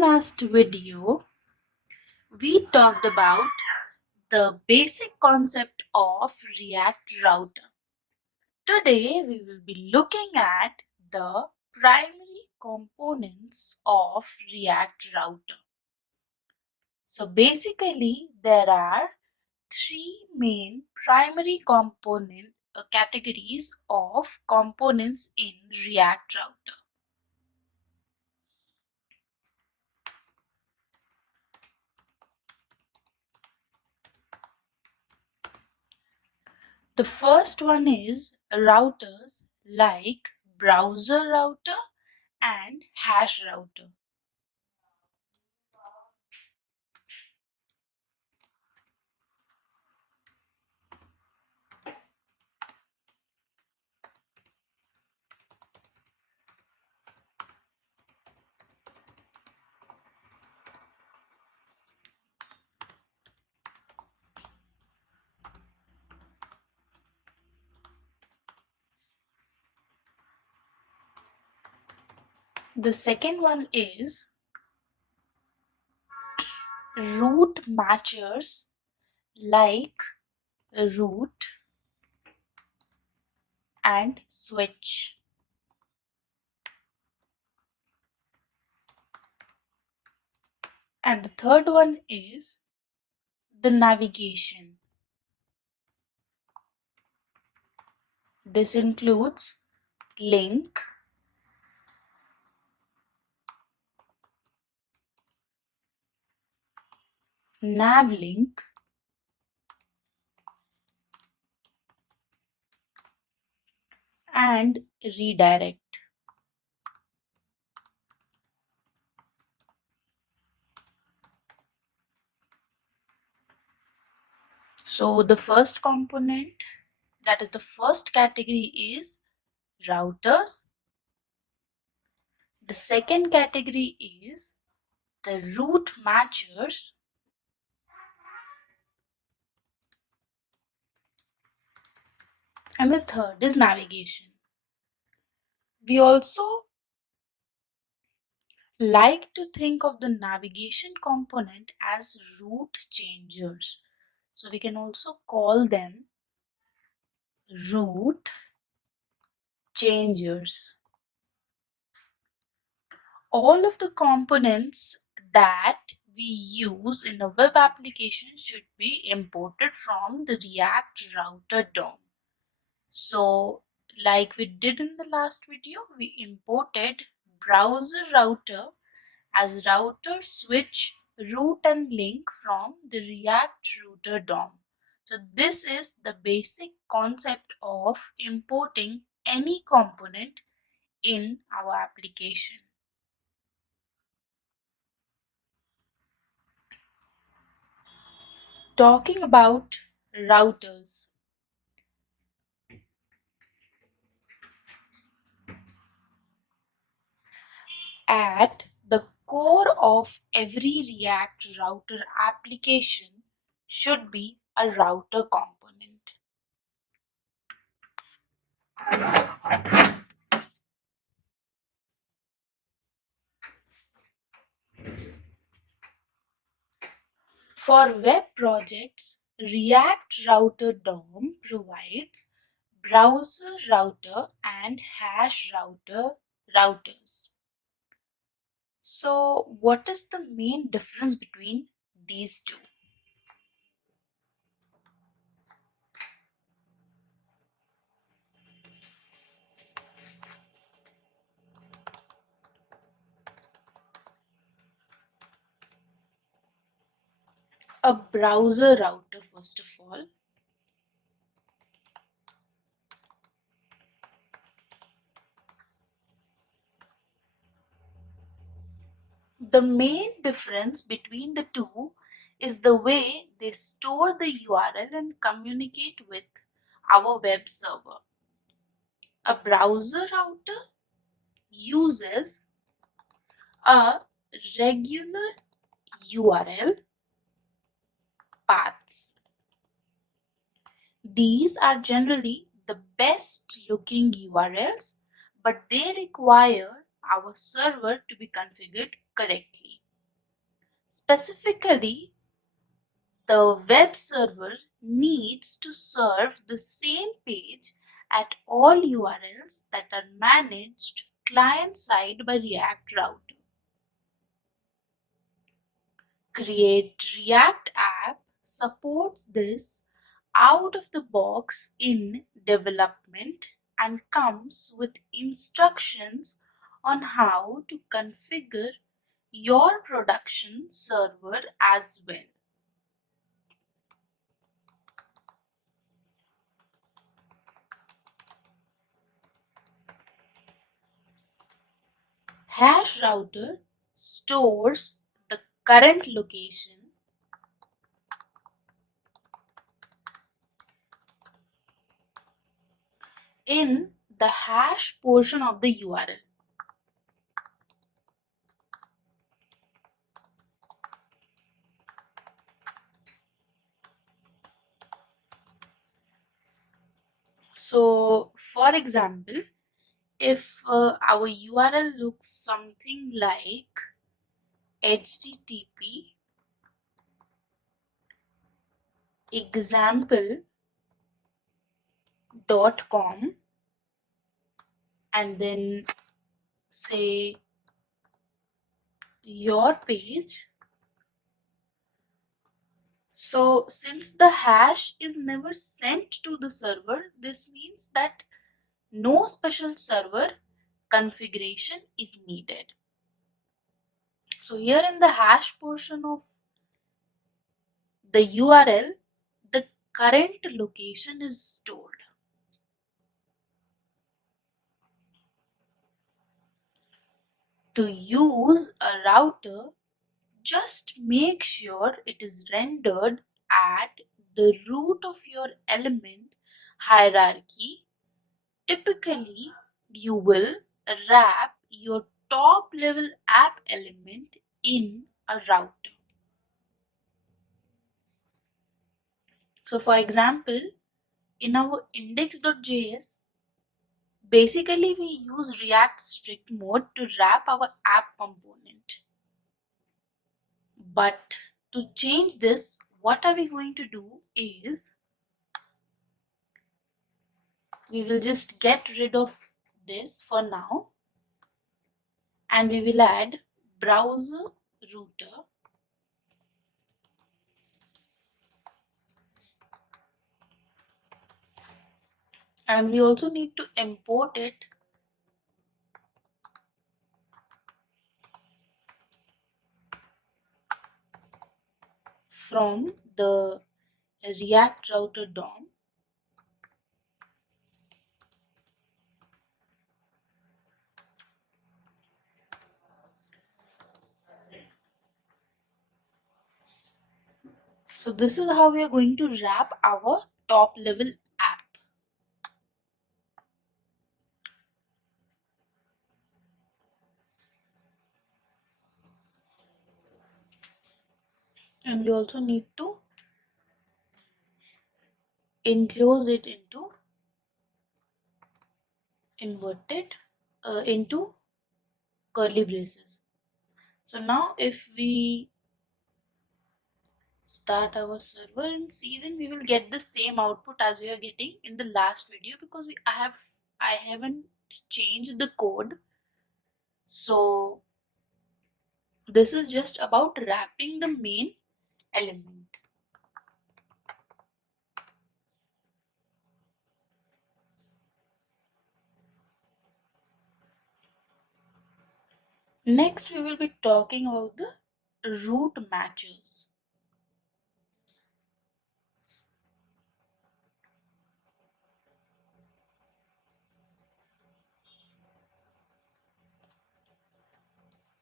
last video, we talked about the basic concept of React Router. Today, we will be looking at the primary components of React Router. So basically, there are three main primary component categories of components in React Router. The first one is routers like browser router and hash router. The second one is route matchers like root and switch. And the third one is the navigation. This includes link, navlink, and redirect. So the first component, that is the first category, is routers. The second category is the route matchers. And the third is navigation. We also like to think of the navigation component as route changers. So we can also call them route changers. All of the components that we use in a web application should be imported from the React Router DOM. So like we did in the last video, we imported browser router as router, switch, route and link from the React Router DOM. So this is the basic concept of importing any component in our application. Talking about routers. At the core of every React Router application should be a router component. For web projects, React Router DOM provides browser router and hash router routers. So, what is the main difference between these two? A browser router, first of all, the main difference between the two is the way they store the URL and communicate with our web server. A browser router uses a regular URL paths. These are generally the best looking URLs, but they require our server to be configured correctly. Specifically, the web server needs to serve the same page at all URLs that are managed client-side by React Router. Create React app supports this out of the box in development and comes with instructions on how to configure your production server as well. Hash router stores the current location in the hash portion of the URL. So, for example, if our URL looks something like http example.com and then say your page. So since the hash is never sent to the server, this means that no special server configuration is needed. So here in the hash portion of the URL, the current location is stored. To use a router, just make sure it is rendered at the root of your element hierarchy. Typically, you will wrap your top level app element in a router. So for example, in our index.js, basically we use React strict mode to wrap our app component. But to change this, what are we going to do is we will just get rid of this for now and we will add browser router, and we also need to import it from the React router DOM. So this is how we are going to wrap our top level app. And we also need to enclose it into inverted into curly braces. So now if we start our server and see, then we will get the same output as we are getting in the last video, because I haven't changed the code. So this is just about wrapping the main element. Next, we will be talking about the root matches.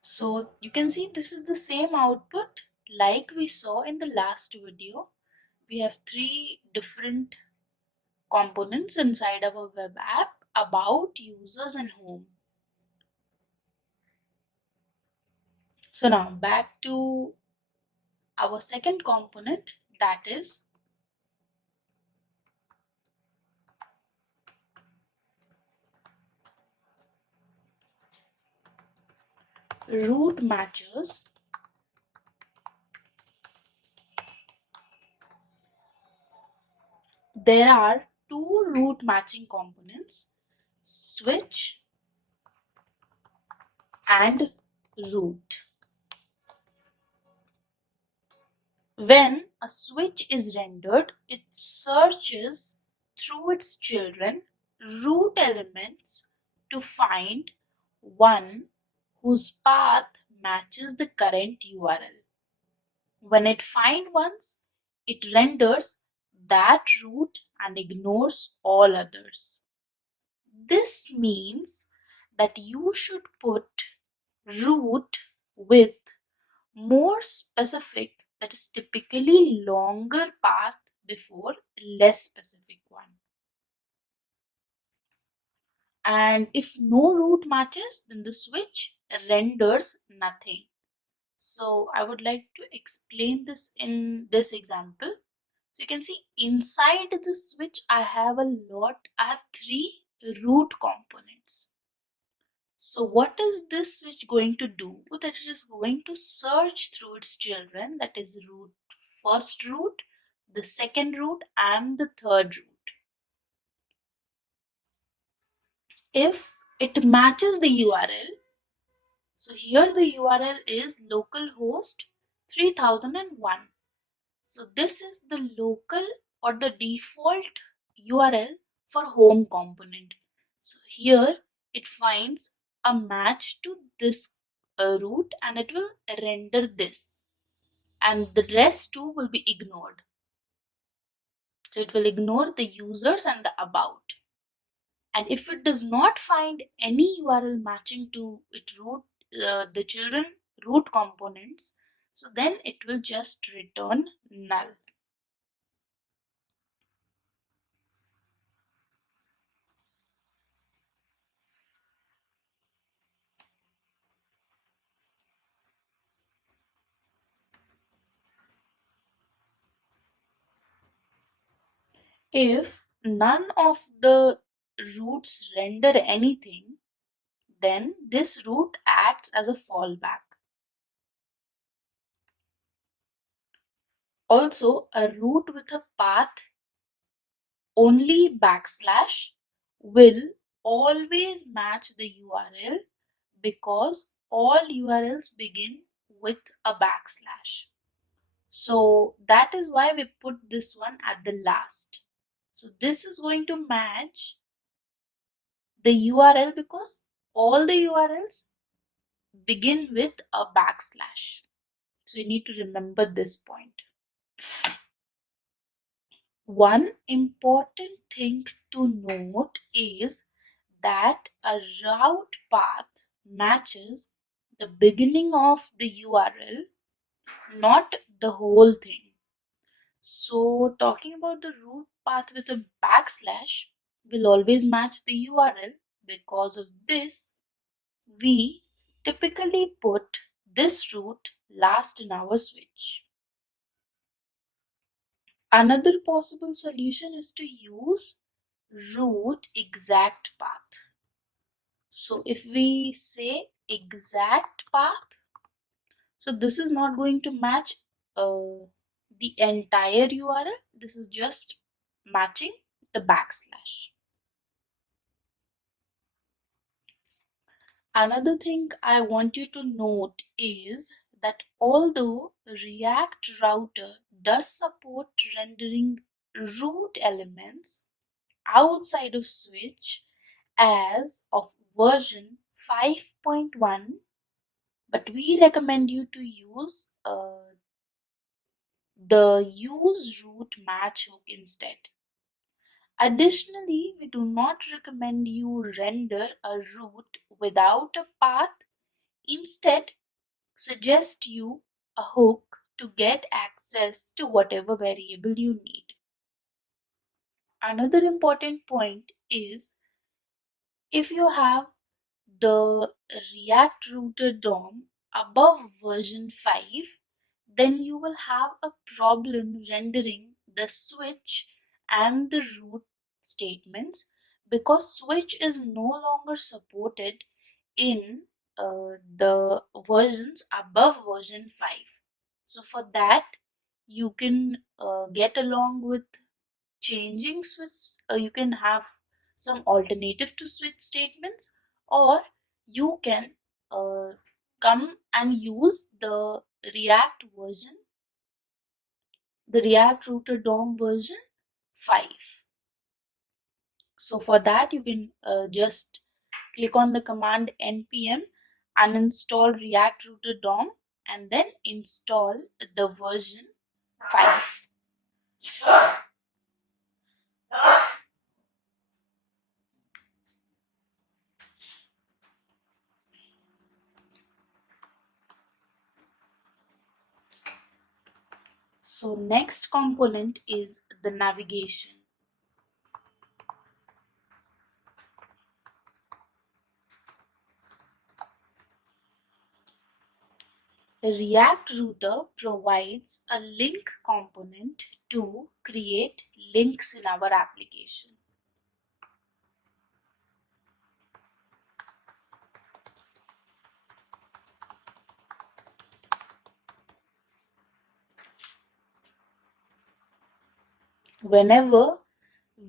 So you can see this is the same output like we saw in the last video. We have three different components inside our web app: about, users, and home. So now back to our second component, that is root matches. There are two root matching components, switch and root. When a switch is rendered, it searches through its children root elements to find one whose path matches the current URL. When it finds one, it renders that root and ignores all others. This means that you should put root with more specific, that is typically longer path before less specific one. And if no root matches, then the switch renders nothing. So I would like to explain this in this example. So you can see inside the switch I have I have three root components. So what is this switch going to do? That it is going to search through its children, that is root, first root, the second root and the third root. If it matches the URL, so here the URL is localhost 3001. So this is the local or the default URL for home component. So here it finds a match to this root and it will render this, and the rest too will be ignored. So it will ignore the users and the about. And if it does not find any URL matching to its root, the children root components, so then it will just return null. If none of the roots render anything, then this root acts as a fallback. Also, a root with a path only backslash will always match the URL because all URLs begin with a backslash. So that is why we put this one at the last. So this is going to match the URL because all the URLs begin with a backslash. So you need to remember this point. One important thing to note is that a route path matches the beginning of the URL, not the whole thing. So talking about the root path with a backslash will always match the URL. Because of this, we typically put this root last in our switch. Another possible solution is to use root exact path. So if we say exact path, so this is not going to match the entire URL. This is just matching the backslash. Another thing I want you to note is that although React Router does support rendering root elements outside of switch as of version 5.1, but we recommend you to use the use root match hook instead. Additionally, we do not recommend you render a root without a path. Instead, suggest you a hook to get access to whatever variable you need. Another important point is if you have the React Router DOM above version 5, then you will have a problem rendering the switch and the root statements because switch is no longer supported in the versions above version 5. So for that, you can get along with changing switch, you can have some alternative to switch statements, or you can come and use the React version, the React Router DOM version 5. So for that, you can just click on the command npm uninstall React Router DOM and then install the version 5. So next component is the navigation. The React Router provides a link component to create links in our application. Whenever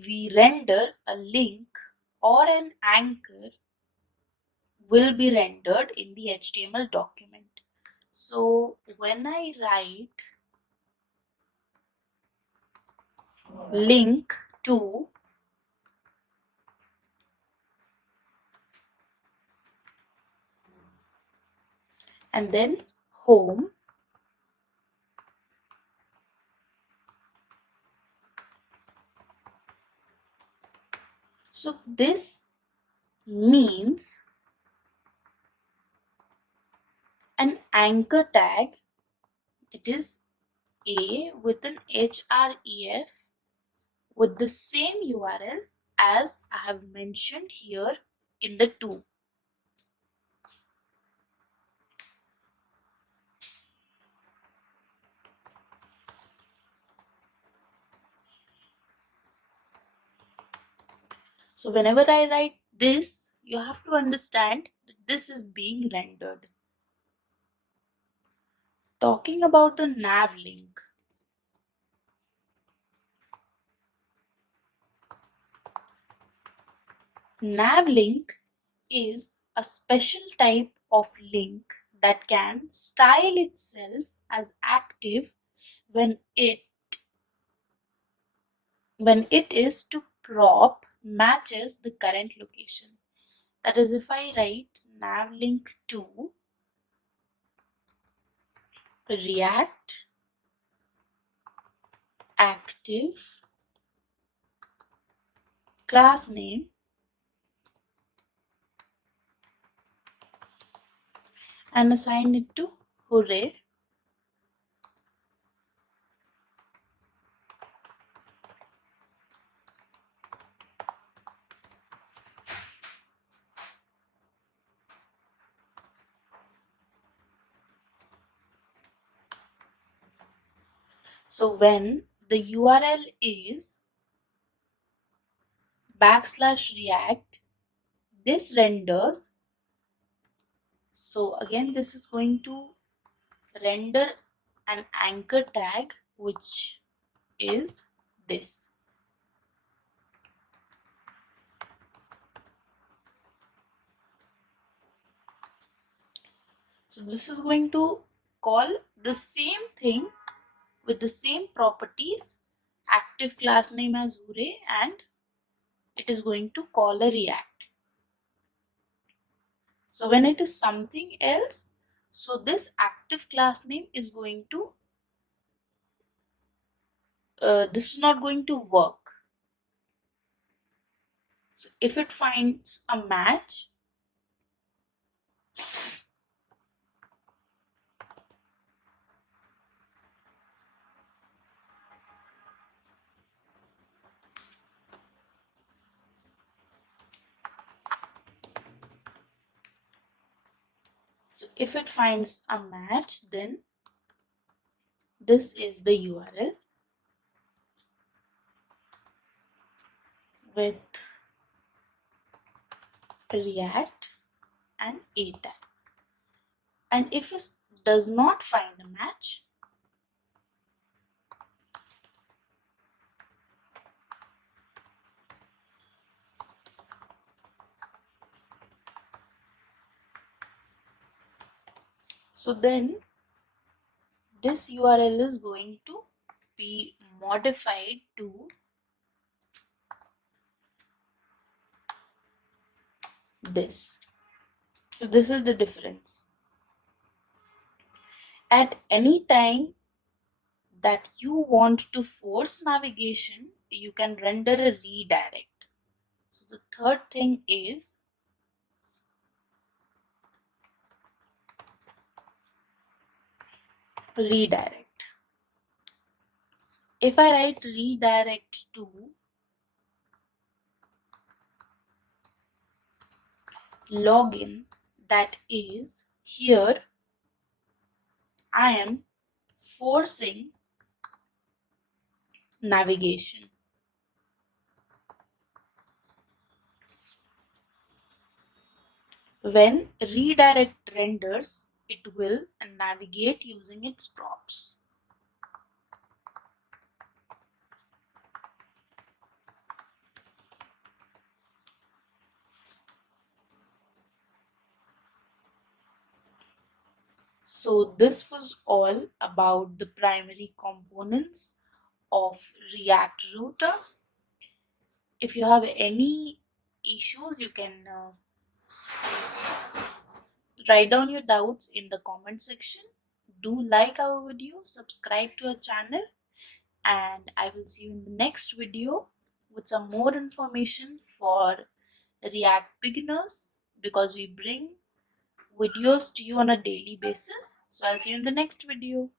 we render a link or an anchor will be rendered in the HTML document. So when I write link to and then home, so this means an anchor tag, it is a with an href with the same URL as I have mentioned here in the 2. So whenever I write this, you have to understand that this is being rendered. Talking about the nav link. Nav link is a special type of link that can style itself as active when it is to prop matches the current location. That is, if I write nav link to React active class name and assign it to hooray, so when the URL is \react, this renders. So again, this is going to render an anchor tag, which is this. So this is going to call the same thing with the same properties, active class name as hooray, and it is going to call a React. So when it is something else, so this active class name is going to, this is not going to work. So if it finds a match, then this is the URL with React and a tag. And if it does not find a match, So then this URL is going to be modified to this. So this is the difference. At any time that you want to force navigation, you can render a redirect. So the third thing is redirect. If I write redirect to login, that is, here I am forcing navigation. When redirect renders, it will navigate using its props. So this was all about the primary components of React Router. If you have any issues, you can write down your doubts in the comment section. Do like our video, subscribe to our channel, and I will see you in the next video with some more information for React beginners, because we bring videos to you on a daily basis. So I'll see you in the next video.